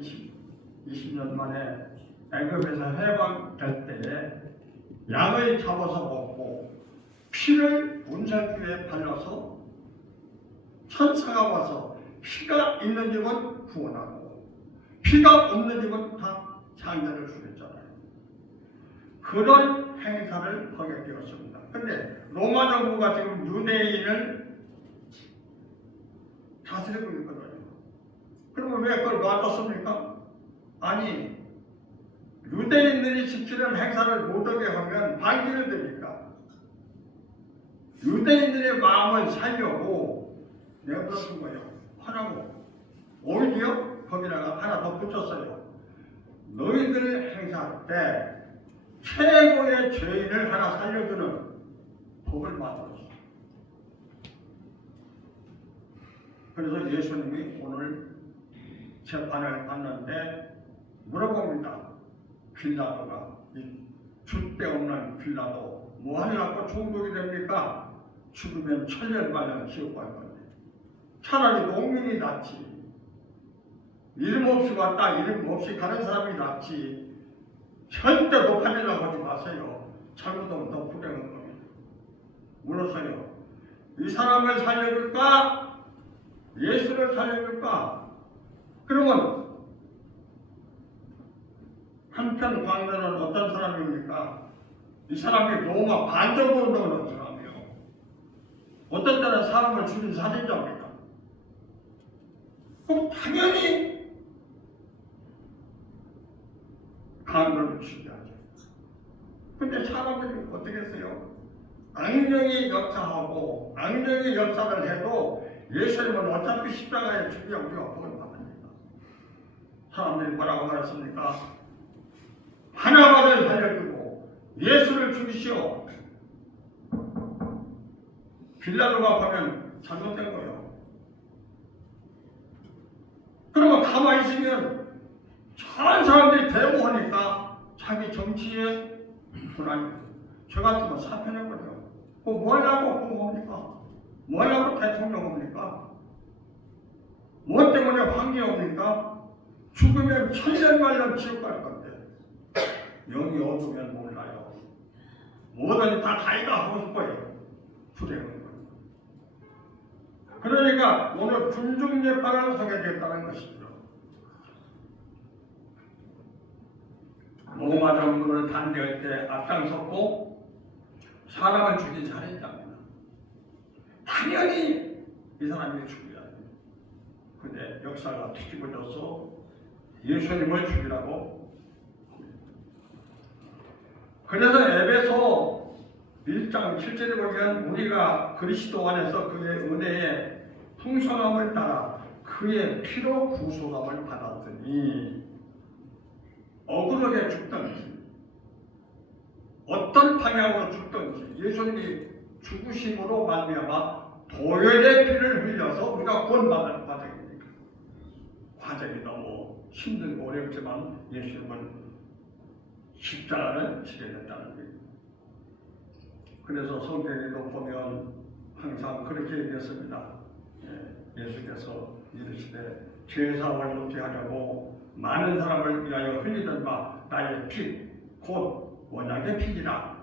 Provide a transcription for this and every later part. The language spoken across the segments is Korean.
20년 만에 애굽에서 해방될 때에 양을 잡아서 먹고 피를 문설주에 발라서 천사가 와서 피가 있는 집은 구원하고 피가 없는 집은 다 장자를 죽였잖아요. 그런 행사를 하게 되었습니다. 그런데 로마 정부가 지금 유대인을 다스리고 있거든요. 그러면 왜 그걸 놔뒀습니까? 아니, 유대인들이 지키는 행사를 못하게 하면 반기를 드니까 유대인들의 마음을 살려고 내버려둔 거예요. 하라고. 오히려 거기다가 하나 더 붙였어요. 너희들 행사할 때 최고의 죄인을 하나 살려주는 법을 만들었어. 그래서 예수님이 오늘 재판을 받는데 물어봅니다. 빌라도가, 이 줏대 없는 빌라도 뭐 하려고 종족이 됩니까? 죽으면 천년만년 지옥 갈 건데 차라리 농민이 낫지. 이름 없이 왔다 이름 없이 가는 사람이 낫지. 절대 높아지려고 하지 마세요. 잘못하면 더 불행한 겁니다. 물었어요. 이 사람을 살려줄까? 예수를 살려줄까? 그러면 한편 광대는 어떤 사람입니까? 이 사람이 로마 반정운동을 한 사람이에요. 어떤 때는 사람을 죽인 살인자입니다. 그럼 당연히 강도를 죽여야죠. 근데 사람들이 어떻게 했어요? 악령이 역사하고 악령이 역사를 해도 예수님은 어차피 십자가에 죽여 우리가 복을 받습니다. 사람들이 뭐라고 말했습니까? 하나만을 살려주고 예수를 죽이시오. 빌라도가 보면 잘못된 거예요. 그러면 가만히 있으면 전 사람들이 데모하니까 자기 정치에 불안이. 저 같으면 사표냈거든요. 뭐 하려고 공무원입니까? 뭐 하려고 대통령입니까? 뭐 때문에 황제입니까? 죽으면 천년만년 지옥 갈 건데 영이 어두면 몰라요. 뭐든지 다 자기가 하고 싶어요. 불행한 거예요. 그러니까 오늘 군중재판을 하게 됐다는 것이죠. 로마 정부를 반대할 때 앞장섰고 사람을 죽인 살인자입니다. 당연히 이 사람이 죽여야 돼요. 근데 역사가 뒤집어져서 예수님을 죽이라고. 그래서 에베소 1장 7절에 보면 우리가 그리스도 안에서 그의 은혜의 풍성함을 따라 그의 피로 구속함을 받았으니 억울하게 죽든지 어떤 방향으로 죽든지 예수님이 죽으심으로 말미암아 도열의 피를 흘려서 우리가 구원받는 과정입니다. 과정이 너무 힘들고 어렵지만 예수님은 십자가를 지게 됐다는 거예요. 그래서 성경에도 보면 항상 그렇게 얘기했습니다. 예수께서 이르시되 죄사함을 얻게 하려고 많은 사람을 위하여 흘리던 바 나의 피, 곧 원약의 피니라.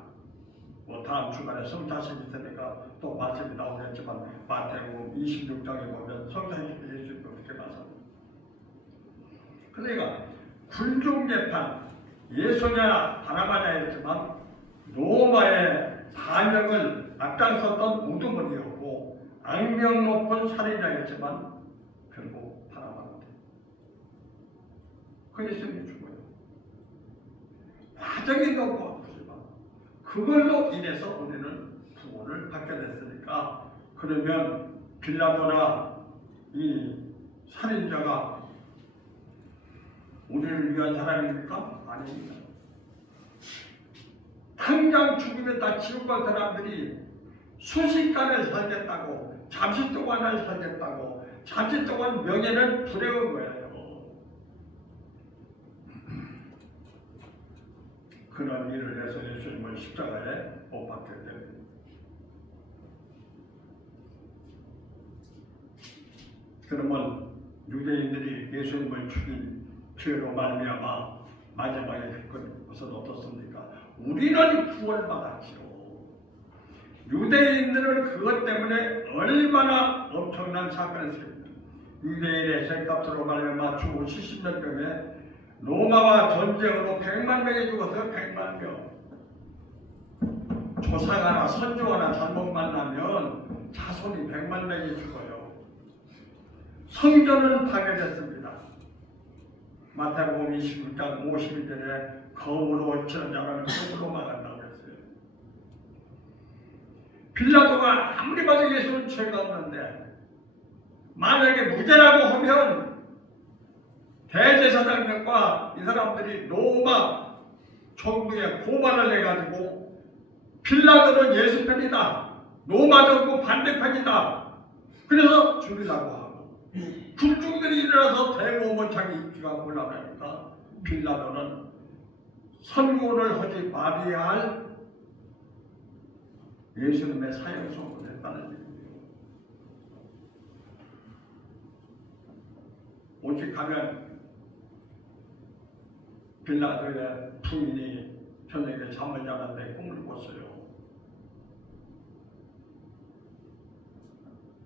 다음 주간에 성사식이 있으니까 또 말씀이 나오겠지만 마태복음 26장에 보면 성사식이 예수님이 그렇게 말씀합니다. 그러니까 군중재판 예수냐 바나바냐였지만 로마의 반역을 앞장섰던 우두머리였고 악명 높은 살인자였지만 결국 바나바한테 그 예수님이 죽어요. 과정이 너무 아프지만 그걸로 인해서 우리는 구원을 받게 됐으니까 그러면 빌라도나 이 살인자가 우리를 위한 사람입니까? 아닙니다. 당장 죽으면 다 지옥 갈 사람들이 순식간에 살겠다고 잠시 동안을 살겠다고 잠시 동안 명예는 두려운 거예요. 그런 일을 해서 예수님은 십자가에 못 박게 됩니다. 그러면 유대인들이 예수님을 죽인 죄로 말미암아 마지막에 그것은 어떻습니까? 우리는 구원받았지요. 유대인들은 그것 때문에 얼마나 엄청난 사건을 했습니다. 유대인의 죗값으로 말미암아 주 70년 동에 로마와 전쟁으로 100만 명이 죽었어요. 100만 명. 조상하나 선조하나 잘못 만나면 자손이 100만 명이 죽어요. 성전은 파괴됐습니다. 마태복음 26장 52절에 거울로 치는 자는 거울로 막았다고 했어요. 빌라도가 아무리 봐도 예수는 죄가 없는데 만약에 무죄라고 하면 대제사장들과 이 사람들이 로마 정부에 고발을 해가지고 빌라도는 예수 편이다, 로마 정부 반대편이다, 그래서 죽이려고 하고 군중들이 일어나서 대모문창이 입기가 곤란하니까 빌라도는 선고를 하지 말아야 할 예수님의 사형 선고를 했다는 얘기예요. 오직 하면 빌라도의 부인이 저녁에 잠을 자는데 꿈을 꿨어요.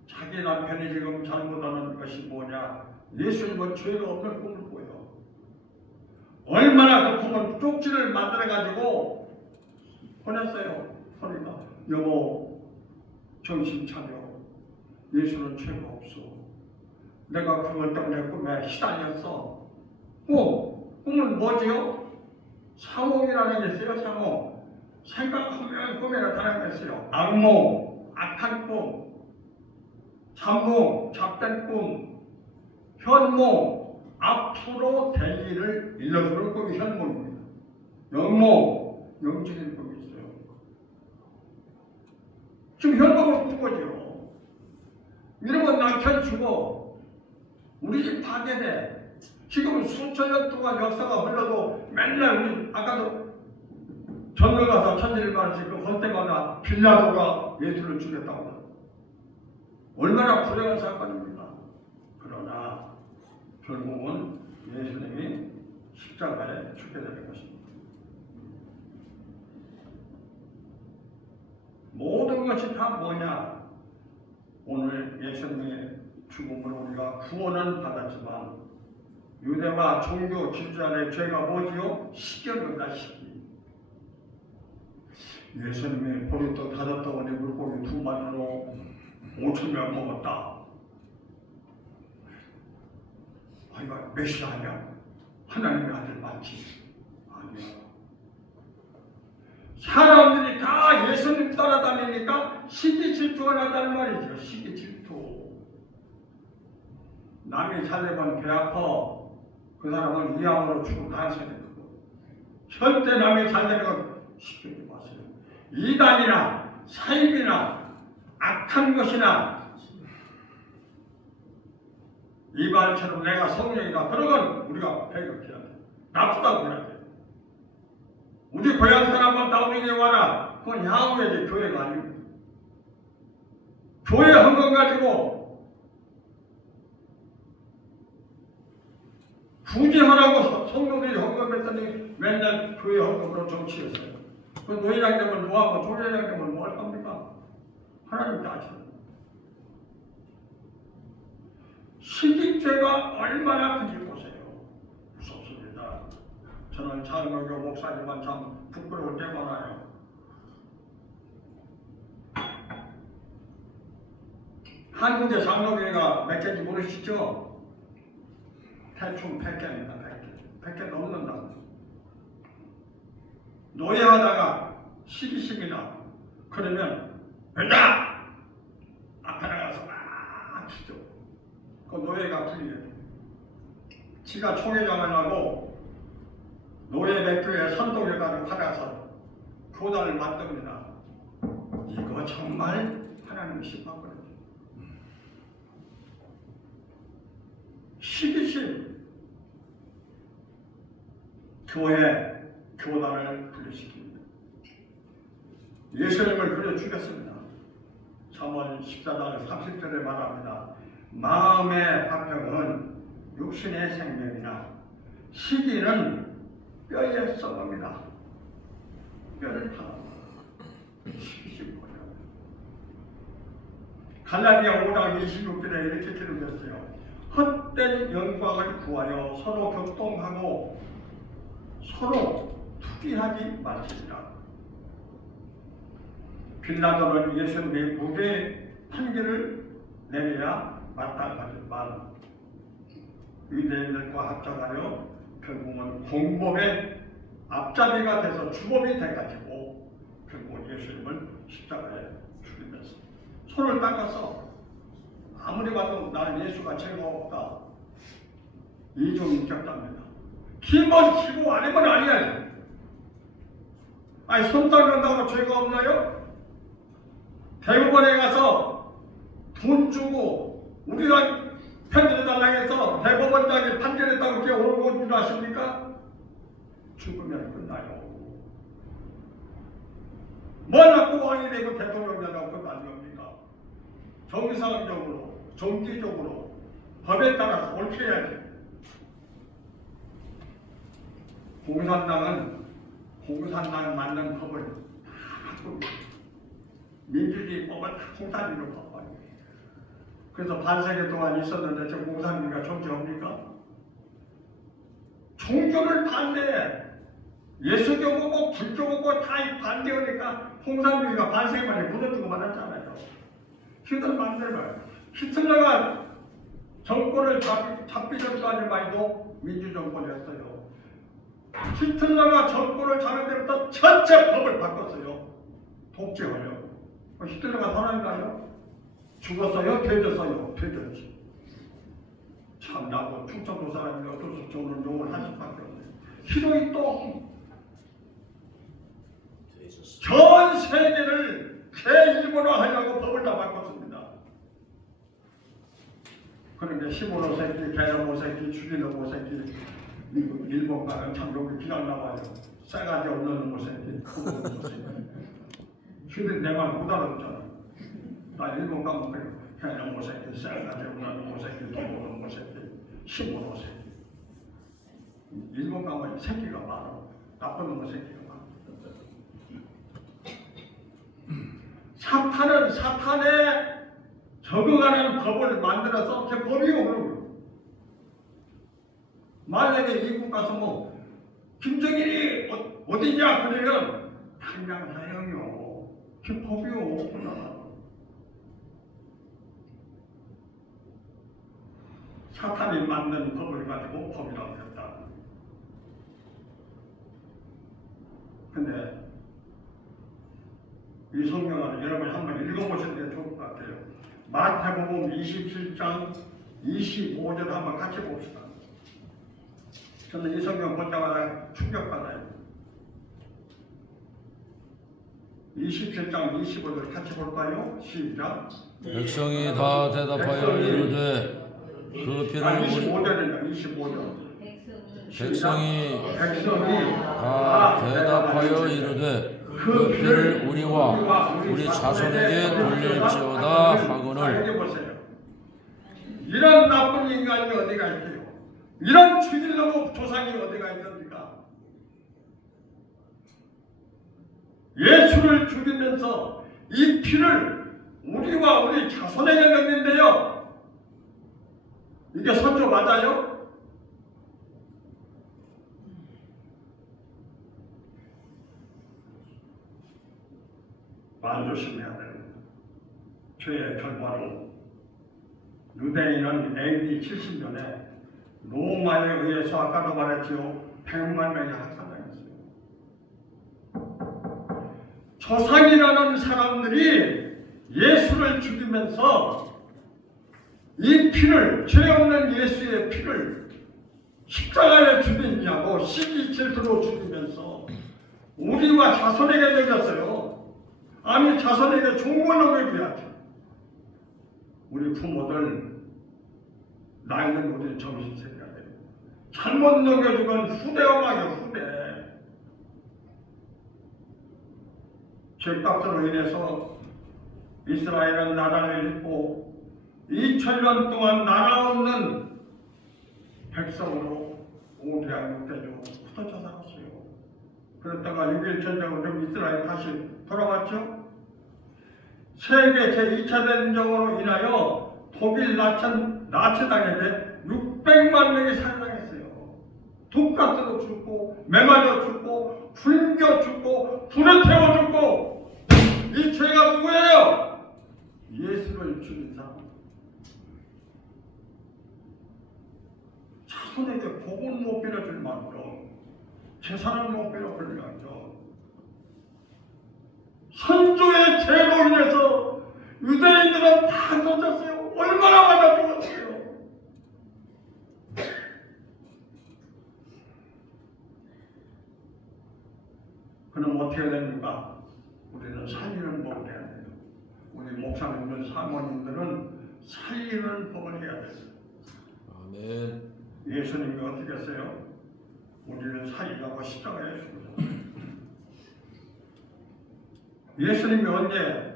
자기 남편이 지금 잘못하는 것이 뭐냐? 예수님은 죄가 없는 꿈을 꿔요. 얼마나 그 꿈은 쪽지를 만들어가지고 보냈어요. 그러니까 여보 정신 차려. 예수는 죄가 없어. 내가 그것 때문에 꿈에 시달렸어. 꿈은 뭐지요? 상몽이라는 게 있어요. 상몽. 생각하면 꿈에 나타나는 게 있어요. 악몽, 악한 꿈, 잠몽, 잡된 꿈, 현몽, 앞으로 될 일을 일러주는 꿈이 현몽입니다. 영몽, 영적인 꿈이 있어요. 지금 현몽을 꾼 거죠. 이러면 남편 죽어. 우리 집 파괴돼. 지금은 수천 년 동안 역사가 흘러도 맨날 우리 아까도 전도 가서 천지를 말하시고 할 때마다 빌라도가 예수를 죽였다고. 얼마나 불행한 사건입니다. 그러나 결국은 예수님이 십자가에 죽게 되는 것입니다. 모든 것이 다 뭐냐? 오늘 예수님의 죽음으로 우리가 구원은 받았지만 유대와 종교 지도자의 죄가 뭐지요? 시기였다, 시기. 예수님이 보리떡 5덩어리 물고기 2마리로 5,000명 먹었다. 이거 메시아냐? 하나님의 아들 맞지? 아니야. 사람들이 다 예수님 따라다니니까 시기 질투가 났다는 말이죠. 시기 질투. 남이 살려면 배 아파. 그 사람은 위암으로 죽을 가능성이 크고 절대 남이 살려는 건 시키지 마세요. 이단이나 사입이나 악한 것이나 이 말처럼 내가 성령이다 그러건 우리가 배격해야 돼. 나쁘다고 해야 돼. 우리 고향 사람만 다운에게 와라. 그건 야구의 교회가 아닙니다. 교회 헌금 가지고 굳이 하라고 성도들이 헌금했더니 맨날 교회 헌금으로 정치했어요. 그 노회장 되면 뭐하고 조회장 되면 뭘 합니까? 하나님 다 아시는 거예요. 시기죄가 얼마나 큰지 보세요. 무섭습니다. 저는 장로교 목사님만 참 부끄러울 때 많아요. 한국의 장로교회가 몇 개인지 모르시죠? 대충 100개입니다. 100개 넘는다. 노예하다가 시기심이나 그러면 왜다 앞에 나가서 막 치죠. 그 노예가 풀리게 돼. 지가 총회장을 하고 노예 백교에 선동에 가는 화가서 교단을 만듭니다. 이거 정말 하나님 심판거든요. 시기심. 교회, 교단을 분리시킵니다. 예수님을 그려 죽였습니다. 잠언 14장 30절에 말합니다. 마음의 화평은 육신의 생명이나 시기는 뼈에 썩습니다. 뼈를 타고 시기심 뭐냐. 갈라디아 5장 26절에 이렇게 기록했어요. 헛된 영광을 구하여 서로 격동하고 서로 투기하지 마시라. 빌라도는 예수님의 무죄 판결을 내려야 마땅하지만 유대인들과 합작하여 결국은 공범의 앞잡이가 돼서 주범이 돼가지고 결국은 예수님을 십자가에 죽이면서 손을 닦아서 아무리 봐도 나는 예수가 죄가 없다. 이중인격자입니다. 키면 키고 아니면 아니야지. 아니 손 닦는다고 죄가 없나요? 대법원에 가서 돈 주고 우리가 편지해달라고 해서 대법원장이 판결했다고 그게 옳은 줄 아십니까? 죽으면 끝나요. 뭐 갖고 왕이 되고 대통령이 되고 그건 안 됩니까? 정상적으로, 정기적으로 법에 따라서 옳게 해야지. 공산당은 공산당 만든 법을 다 갖고 민주주의 법을 다 공산주의로 바꿔요. 그래서 반세기 동안 있었는데 저 공산주의가 존재합니까? 종교를 반대해. 예수교고 불교고 다 반대하니까 공산주의가 반세기 만에 무너지고 말았잖아요. 히틀러 만들어요. 히틀러가 정권을 잡기 전까지만 해도 민주정권이었어요. 히틀러가 정권을 잡은 데부터 전체 법을 바꿨어요. 독재하려고. 히틀러가 사람인가요? 죽었어요? 되졌어요? 되졌지. 참 나도 충청도 사람인데 어쩔 수 없는 욕을 할 수밖에 없네요. 히로히토 전 세계를 제1번화 하려고 법을 다 바꿨습니다. 그런데 15로 새끼, 개놈 새끼, 죽이는 새끼, 일본 가면 참 여기 기랑 나와요. 싸가지 없는 놈 새끼, 놈 새끼. 근데 내 말 못 알아듣잖아. 나 일본 가면 그래. 개놈 새끼, 싸가지 없는 놈 새끼, 놈 새끼, 15로 새끼. 일본 가면 새끼가 많아. 나쁜 놈 새끼가 많아. 사탄은 사탄에 적응하는 법을 만들어서 그 법이 오는 거예요. 만약에 미국 가서 뭐 김정일이 어디냐 그러면 당장 사형이요. 그 법이 없구나. 사탄이 만든 법을 가지고 법이라고 했다. 근데 이 성경을 여러분이 한번 읽어보시는 게 좋을 것 같아요. 마태복음 27장 25절 한번 같이 봅시다. 저는 이 성경 볼 때마다 충격받아요. 27장 25절 같이 볼까요? 시작. 백성이 다 대답하여 이르되 그 피를 25절입니다. 25절. 백성이 다 대답하여 이르되 그 피를 우리와 우리 자손에게 돌릴지어다 하거늘. 보세요. 이런 나쁜 인간이 어디가 있어요? 이런 죽이려고 조상이 어디가 있습니까? 예수를 죽이면서 이 피를 우리와 우리 자손에게 넣는데요. 이게 선조 맞아요? 말 조심해야 됩니다. 죄의 결과로 유대인은 AD 70년에 로마에 의해서 아까도 말했지요. 100만 명이 학살당했어요. 조상이라는 사람들이 예수를 죽이면서 이 피를, 죄 없는 예수의 피를 십자가에 죽이냐고 시기 질투로 죽이면서 우리와 자손에게 먹였어요. 아니 자손에게 종을 먹여줘야지. 우리 부모들 나이는 우리 정신 차려야 돼요. 잘못 넘겨주면 후대어망이에요. 후대. 죄값으로 인해서 이스라엘은 나라를 잃고 2000년 동안 나라 없는 백성으로 5대야 6대죠. 흩어져 살았어요. 그러다가 6.1 전쟁으로 이스라엘 다시 돌아왔죠. 세계 제2차 대전으로 인하여 독일 나치당에게 600만 명이 살해당했어요. 독가스로 죽고 매맞아 죽고 굶겨 죽고 불에 태워 죽고 이 죄가 누구예요? 예수를 죽인 사람. 자손에게 복은 못 빌어줄 만큼 재산을 못 빌어줄 만큼 선조의 죄로 인해서 유대인들은 다 던졌어요. 얼마나 맞아 죽었어요. 그럼 어떻게 됩니까? 우리는 살리는 법을 해야 돼요. 우리 목사님들, 사모님들은 살리는 법을 해야 돼요. 아멘. 예수님이 어떻게 했어요? 우리를 살리라고 십자가에 죽으셨어요. 예수님이 언제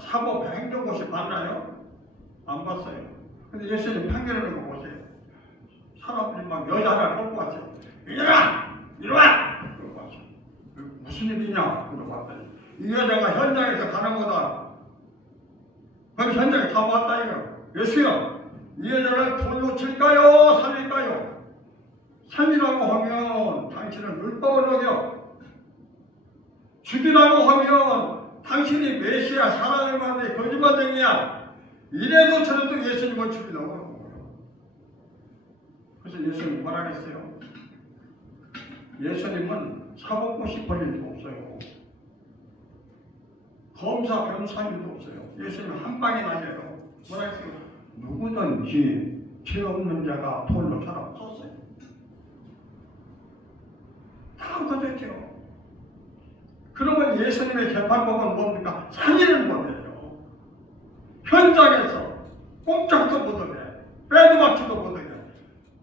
사법 행정고시 봤나요? 안 봤어요. 근데 예수님 판결하는 거 보세요. 사람들이 막 여자 하나 끌고 왔어요. 일어나! 일어나! 그러고 왔어요. 무슨 일이냐? 그러고 왔더니 이 여자가 현장에서 가는 거다. 그럼 현장에 다 왔다 이거. 예수야, 이 여자를 돌로 칠까요? 살릴까요? 살리라고 하면 당신은 율법을 어겨. 죽이라고 하면 당신이 메시아 사랑을 받는 거짓말쟁이야. 이래도 저래도 예수님을 죽이라고 하는 거예요. 그래서 예수님 뭐라 했어요? 예수님은 사법고시 걸릴 일도 없어요. 검사 변호사님도 없어요. 예수님은 한 방에 날려요. 뭐라 했어요? 누구든지 죄 없는 자가 돌로 쳐라 썼어요. 다 엎어졌죠. 그러면 예수님의 재판법은 뭡니까? 살리는 법이에요. 현장에서 꼼짝도 못하게 빼도 박지도 못하게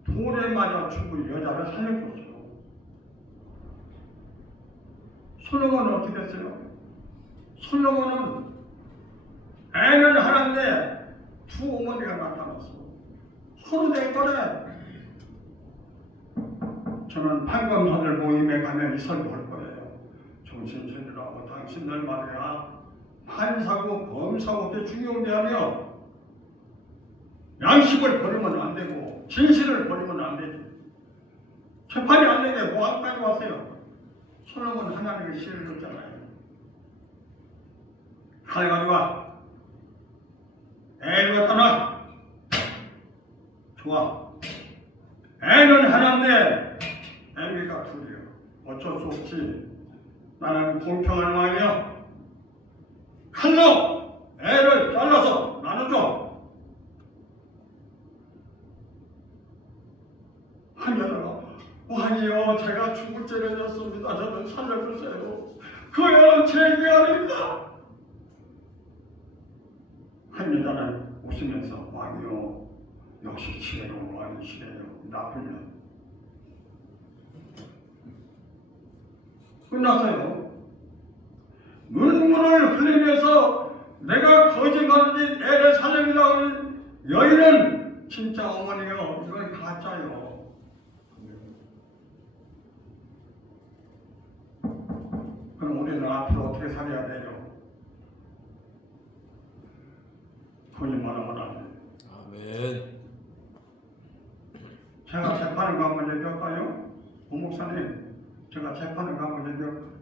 돌에 맞아 죽을 여자를 살려줬어요. 솔로몬은 어떻게 했어요? 솔로몬은 애는 하나인데 두 어머니가 나타났어. 서로 될 거래. 저는 판검사들 모임에 가면 이 설교할 거예요. 정신차리라고 당신들 말이야. 판사고 검사고 그게 중요한 게 아니야. 양심을 버리면 안 되고 진실을 버리면 안 되지. 재판이 안 되게 뭐안까지 왔어요. 솔로몬 하나님의 시를 줬잖아요. 칼 가져와. 애를 떠나. 좋아. 애는 하나인데 애가 둘이요. 어쩔 수 없지. 나는 공평한 왕이야. 칼로 애를 잘라서 나눠줘. 한 여자가 왕이여 제가 죽을 죄를 졌습니다. 저는 살려주세요. 그 애는 제 죄 아닙니다. 한 여자는 웃으면서 왕이여 역시 지혜로운 왕이시래요. 나쁘면 끝났어요. 눈물을 흘리면서 내가 거짓말하는 애를 살려주려고 하는 여인은 진짜 어머니요. 이건 가짜요. 그럼 우리는 앞으로 어떻게 살아야 돼요? 거짓말하면 안 돼요. 아멘. 제가 재판을 거 한번 얘기할까요? 오 목사님, 제가 재판을 거 한번 얘기할까요?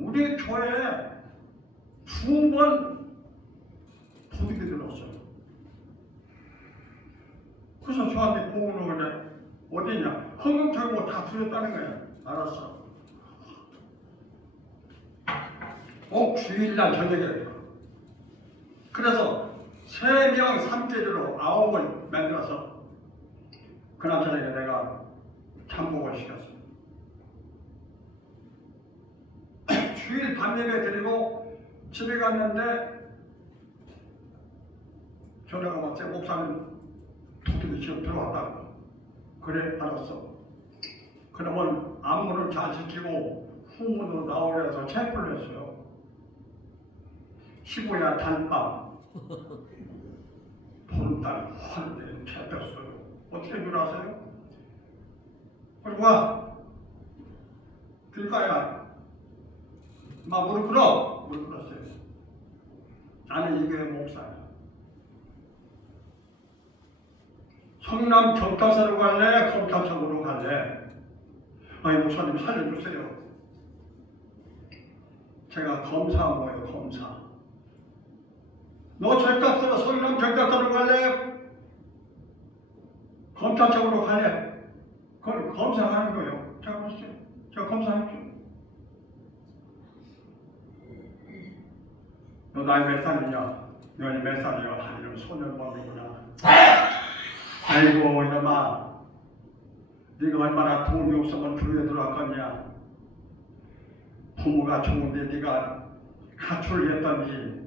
우리 교회에 2번 도둑이 들었어요. 그래서 저한테 보고는 그래. 어디냐? 헌금 털고 다 들었다는 거예요. 알았어. 꼭 주일날 저녁에. 그래서 3명 3계주로 9을 만들어서 그날 저녁에 내가 참복을 시켰어. 주일 밤예배 드리고 집에 갔는데 전화가 왔어요. 목사님 도둑이 지금 들어왔다고. 그래 알았어. 그러면 안문을 잘 지키고 후문으로 나오려 해서 체포를 했어요. 15야 단밤 돈 금단이 환히 잡혔어요. 어떻게 줄 아세요? 그리고 와 길가야 막 무릎 꿇었어요. 나는 이 교회 목사야. 성남 경찰서로 갈래? 검찰청으로 갈래? 아니 목사님 살려주세요. 제가 검사 뭐예요? 검사. 너 경찰서로 성남 경찰서로 갈래? 검찰청으로 갈래? 그걸 검사하는 거예요. 제가 보세요. 제가 검사했죠. 너 나이 몇 살이냐? 너희 몇 살이야? 아, 이런 소년범이구나. 아이고 이놈아, 네가 얼마나 돈이 없으면 교회 들어왔겠냐? 부모가 좋은데 네가 가출을 했던지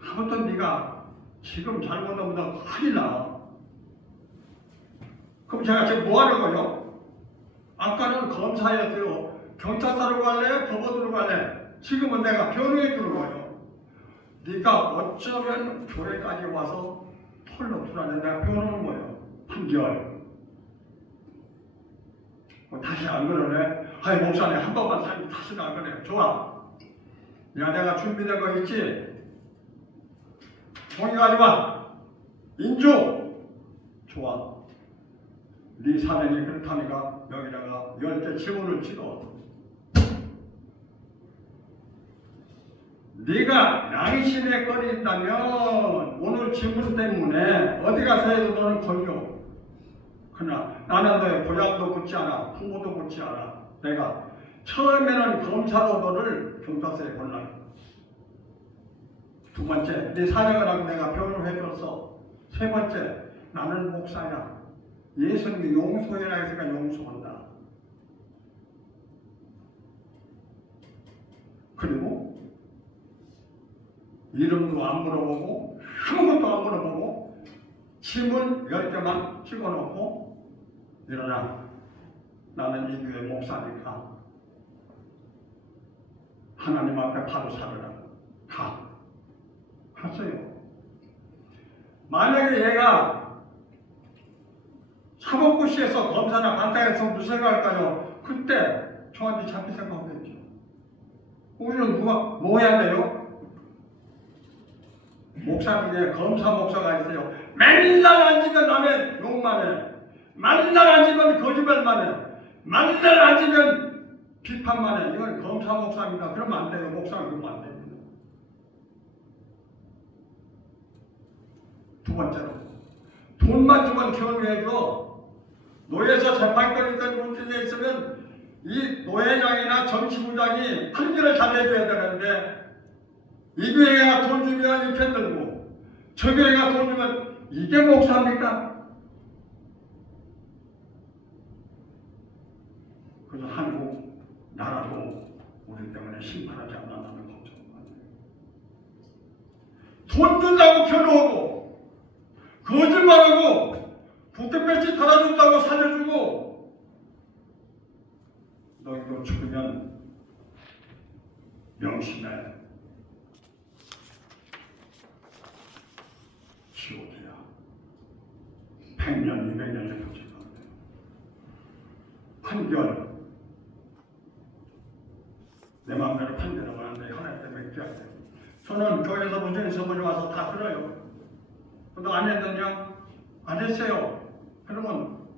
아무튼 네가 지금 잘못하면 너 큰일 나. 그럼 제가 지금 뭐 하는 거예요? 아까는 검사였어요. 경찰서로 갈래? 법원으로 갈래? 지금은 내가 변호해 주는 거예요. 네가 어쩌면 교회까지 와서 털로 들어왔는데 내가 변호하는 거예요. 판결. 다시 안 그러네? 아이 목사님 한 번만 살면 다시는 안 그래. 좋아. 야 내가 준비된 거 있지? 종이 가져와. 인주. 좋아. 네 사정이 그렇다니까 여기다가 10개 지문을 찍어. 네가 양심에 꺼린다면 오늘 지문 때문에 어디 가서 해도 너는 걸려. 그러나 나는 너의 고향도 묻지 않아. 부모도 묻지 않아. 내가 처음에는 검사로 너를 경찰서에 권라. 두 번째, 네 사정을 하고 내가 변호해 줬어. 세 번째, 나는 목사야. 예수님이 용서해라 했으니까 용서한다. 그리고 이름도 안 물어보고 아무것도 안 물어보고 지문 10개만 찍어놓고 일어나. 나는 이 교회 목사니까 하나님 앞에 바로 살으라. 가. 갔어요. 만약에 얘가 사법고시에서 검사나 반장에서 무슨 생각할까요? 그때 저한테 잡힐 생각하겠죠. 우리는 뭐 해야 돼요? 목사님에 검사 목사가 있어요. 맨날 앉으면 남의 욕만 해. 맨날 앉으면 거짓말만 해. 맨날 앉으면 비판만 해. 이건 검사 목사입니다. 그러면 안 돼요. 목사는 그러면 안 됩니다. 두 번째로 돈만 주면 견우해줘. 노예에서 재판권이든 문제에 있으면 이 노회장이나 정치부장이 판결을 잘해줘야 되는데 이 교회가 돈 주면 이 편 들고 저 교회가 돈 주면 이게 목사입니까? 그래서 한국 나라도 우리 때문에 심판하지 않는다는 걱정입니다. 돈 준다고 변호하고 거짓말하고 국회 배지 달아준다고 살려주고 너 이거 죽으면 명심해. 지옥이야. 100년, 200년을 거칠 건데. 판결. 내 마음대로 판결하면 안 돼. 하나님 때문에 기해야 돼. 저는 교회에서 무전에서 먼저 와서 다 들어요. 너 안 했느냐? 안 했어요. 그러면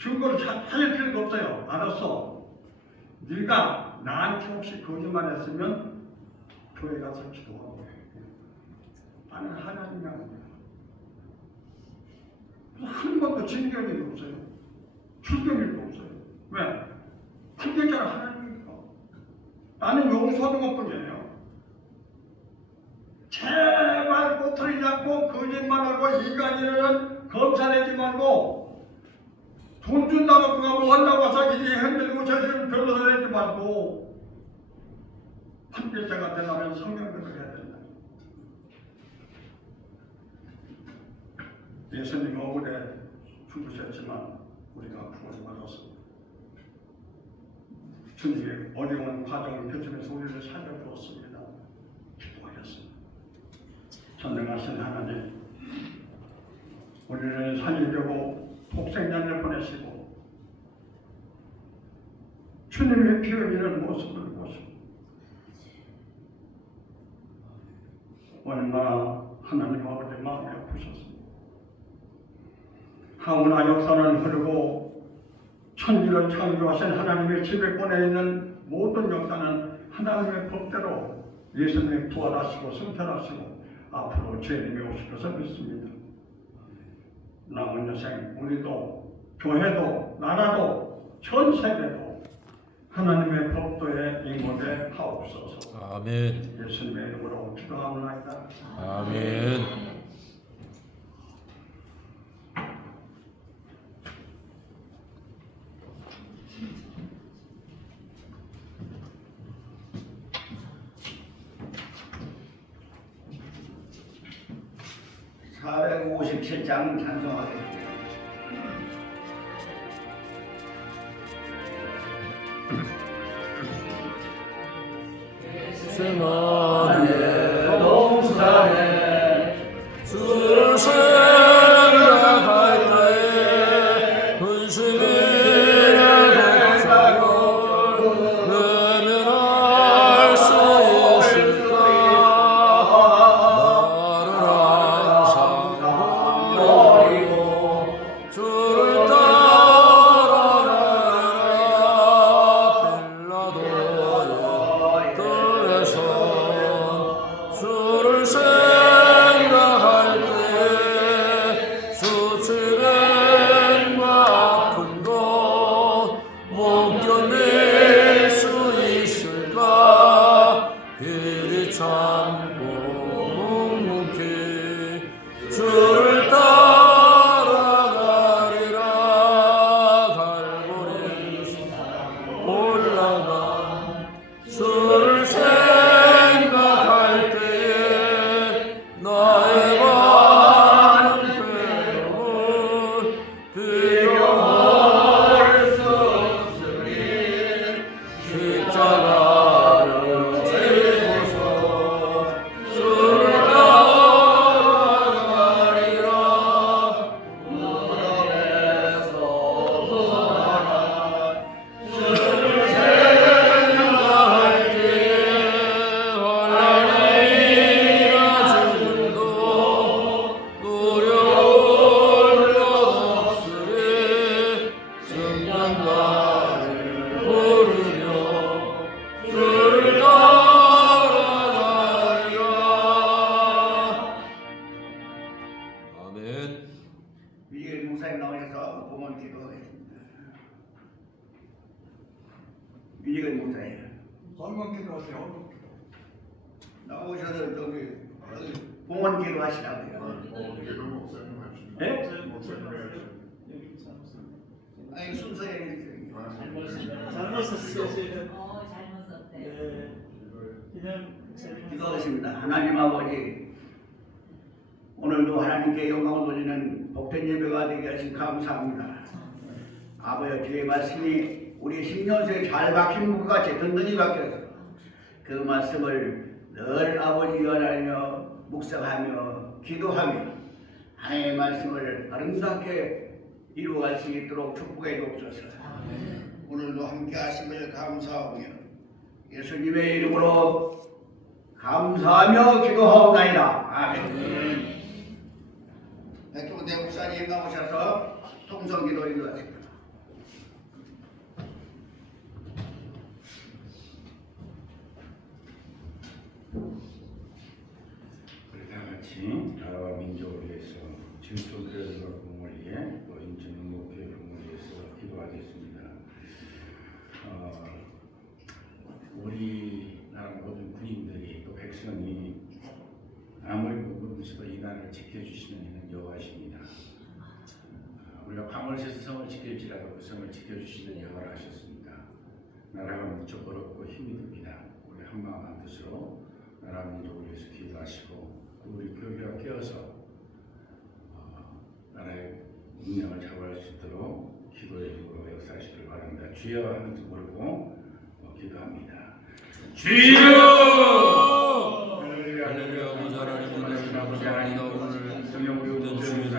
증거를 찾을 필요도 없어요. 알았어. 네가 나한테 혹시 거짓말했으면 교회 가서 기도하고 해. 나는 하나님이 아니야. 한 번도 진경이 없어요. 출경일도 없어요. 왜? 판결자는 하나님이니까. 나는 용서하는 것뿐이에요. 제발 꼬투리 잡고 거짓말하고 이간질은 검사내지 말고 돈 준다고 그가 뭐 한다고 해서 이제 흔들고 저지는 변호사 내지 말고 판결자가 되려면 성경대로 해야 된다. 예수님 억울해 죽으셨지만 우리가 구원 받았습니다. 주님이 어려운 과정을 거치면서 우리를 살려주었습니다. 기도하겠습니다. 전능하신 하나님, 우리를 살리려고 독생자를 보내시고 주님의 피 흘리는 모습을 보시고 얼마나 하나님 아버지 마음이 아프셨습니다. 하오나 역사는 흐르고 천지를 창조하신 하나님의 집에 보내있는 모든 역사는 하나님의 법대로 예수님이 부활하시고 승천하시고 앞으로 주님이 오실 것을 믿습니다. 남은 여생 우리도 교회도 나라도 전 세계도 하나님의 법도에 임하게 하옵소서. 아멘. 예수님의 이름으로 기도합니다. 아멘. (457장) 찬송하겠습니다. 승하네 동산에 주를 생각할 때에 근심이라고 자고 외면할 수 있을까. 나를 항상 버리고 주를 따라가라. 빌라도의 뜰에서 주를 생각할 때 수치는 아픈 것 못 견딜 수 있을까. 이리 참고 묵묵히 주를 따라가리라. 갈보리 올라가 주를 생각할 때에 나의 많은 괴로움을 두려워할 수 없으니 십자가를 지고서 주를 따라가리라. 무덤에서 부활한 주를 생각할 때에 하나님이라 주님도 두려울 것 없으리. 승전가를 부르며 주를 따라가리라. 아멘. 위에 목사님 나오셔서 봉헌 기도하겠습니다. 위에 목사님 얼마 기도하세요? 나오셔서 저기 봉헌 기도하시라고요. 기도 목사님 하시는 네? 목사님 해야죠. 아니 순서에 잘못 썼어요. 잘못 썼대. 네. 그냥 기도하겠습니다. 하나님 아버지, 오늘도 하나님께 영광을 돌리는 복된 예배가 되게 하신 감사합니다. 아버지, 주의 말씀이 우리 심령속에 잘 박힌 것 같이 든든히 박혀서 그 말씀을 늘 아버지 연하며 묵상하며 기도하며 하나님의 말씀을 아름답게 이루어갈 수 있도록 축복해 주옵소서. 오늘도 함께 하심을 감사하며 예수님의 이름으로 감사하며 기도하옵나이다. 아멘. 백종대 목사님 나오셔서 통성기도 인도하십니다. 우리 다 같이 나라와 민족을 위해서 진토교회와 공을 위해 또 인천영목교회 공을 위해서 기도하겠습니다. 우리나라 모든 군인들이 또 백성이 아무리 무엇보다도 이 나라를 지켜주시는 이는 여호와십니다. 우리가 광월세서 성을 지킬지라도 그 성을 지켜주시는 여호와라 하셨습니다. 나라가 무척 어렵고 힘이 듭니다. 우리 한마음 한뜻으로 나라 민족을 위해서 기도하시고 또 우리 교회가 깨어서 나라의 운명을 잡아갈 수 있도록 기도의 힘으로 역사하시길 바랍니다. 주여 하는지 모르고 기도합니다. 주여! 할렐루야. 아버지 하나님, 은혜를 감사합니다. 오늘 성령으로 모든 주민을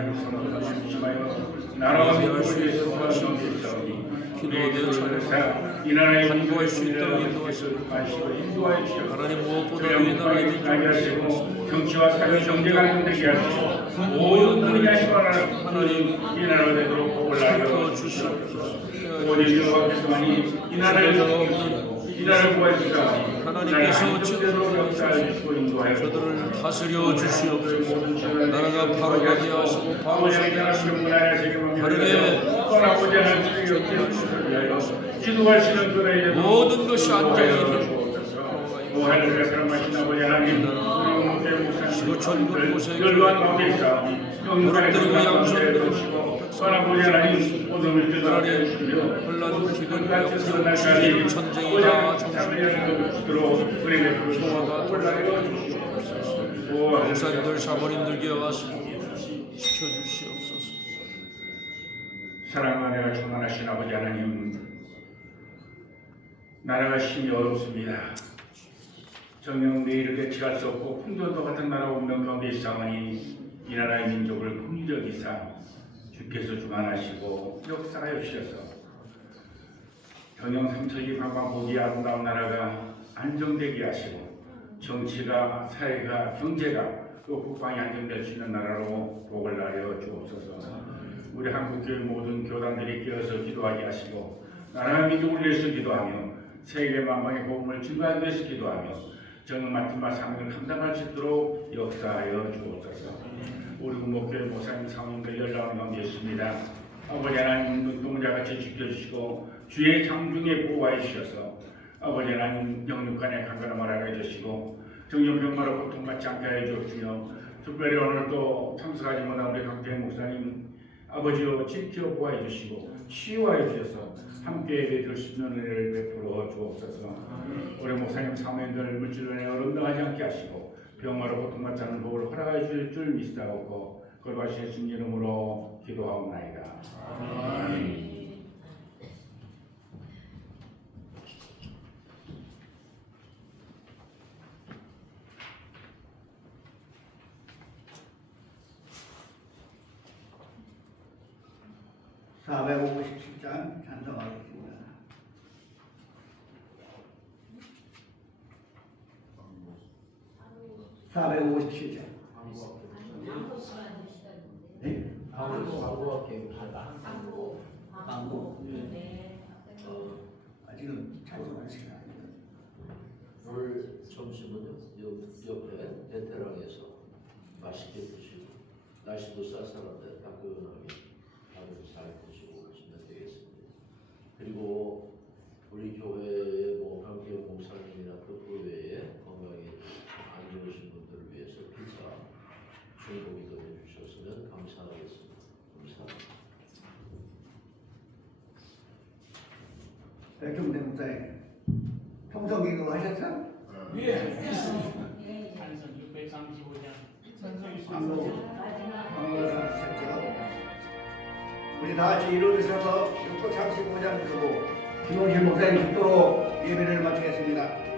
심하여 나라와 민족을 위해서 구하시옵소서. 기도하며 찬양하며 이 나라의 간구할 수 있도록 인도하시고 인도하여 주시옵소서. 하나님 무엇보다 이 나라의 민족을 하시고 정치와 사회 경제가 안정되게 하시고 모든 분이 하시고 하나님 이 나라가 되도록 복을 나누어 주시옵소서. 오직 여호와께서만이 이 나라를 구하시사 하나님께서 저들을 다스려 주시옵소서. 나라가 바로가게 하시고 바로서게 하시고 바르게 기도하시는 그의 모든 것이 안정이 하늘의 사랑하신 아버지 하나님 지구촌 곳곳에 열로한 가운데 있사 무릎들이고 양손들이고 아버지 하나님 오늘을 뜻하게 해주시며 혼란 기근 같이 역경 날까지 전쟁이나 정신으로 우리의 평화가 돌아가게 주시옵소서. 목사님들 사모님들께 와서 지켜주시옵소서. 사랑과 내가 충만하신 아버지 하나님, 나라가 심히 어렵습니다. 정녕 내일을 대치할 수 없고 풍전도 같은 나라 운명 가운데 있사오니 이 나라의 민족을 긍휼히 주께서 주관하시고 역사하여 주셔서 정녕 삼천리 방방 보기 아름다운 나라가 안정되게 하시고 정치가 사회가 경제가 또 국방이 안정될 수 있는 나라로 복을 나려 주옵소서. 우리 한국교회 모든 교단들이 끼어서 기도하게 하시고 나라와 민족을 위해서 기도하며 세계 만방의 복음을 증거하기 위해서 기도하며 저는 맡은 바 사명을 감당할 수 있도록 역사하여 주옵소서. 우리 목교회 목사님 사모님들 연락하는 가운데 있습니다. 아버지 하나님 눈동자같이 지켜주시고 주의 장중에 보호하여 주셔서 아버지 하나님 영육간에 강건함을 하여 주시고 정령병마로 고통받지 않게 하여 주옵시며 특별히 오늘 또 참석하지 못한 우리 강태현 목사님 아버지로 지켜 보호해 주시고 치유하여 주셔서 함께 예배드릴 수 있는 은혜를 베풀어 주옵소서. 우리 목사님 사모님들 물질론에 어른당하지 않게 하시고 병마로 고통받지 않는 복을 허락하여 주실 줄 믿사옵고 걸바시 예수님 이름으로 기도하옵나이다. 아멘. (457장) 찬성하겠습니다. (457장) 네? 아직은 찬성하는 시간 아니에요. 오늘 점심은요 옆에 베테랑에서 맛있게 드시고 날씨도 쌀쌀한데 따끈하게 밥을 잘 드시고 가시면 되겠습니다. 그리고 우리 교회의 뭐 함께 목사님이나 그 교회에 건강에 안 좋으신 분들을 위해서 피자 중고기도 해주셨으면 감사하겠습니다. 감사합니다. 백종대 목사님 통성기도 하셨어? 찬성 635장. 하셨죠? 우리 다 같이 일어나셔서 635장 들고 김홍실 목사님 죽도록 예배를 마치겠습니다.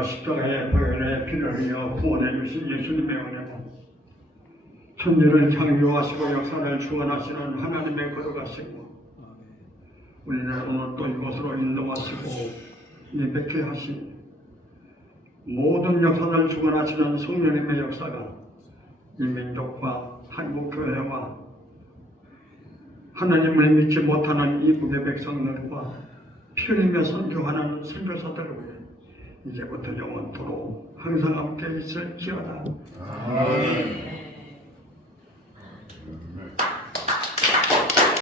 주여 십자가의 보혈의 피를 흘려 구원해 주신 예수님의 은혜고 천지를 창조하시고 역사를 주관하시는 하나님의 거룩하시고 우리를 오늘 또 이곳으로 인도하시고 예배케 하시 모든 역사를 주관하시는 성령님의 역사가 이 민족과 한국교회와 하나님을 믿지 못하는 이국의 백성들과 피 흘리며 선교하는 선교사들을 위해 이제부터 영원토록 항상 함께 있을지어다. 아멘.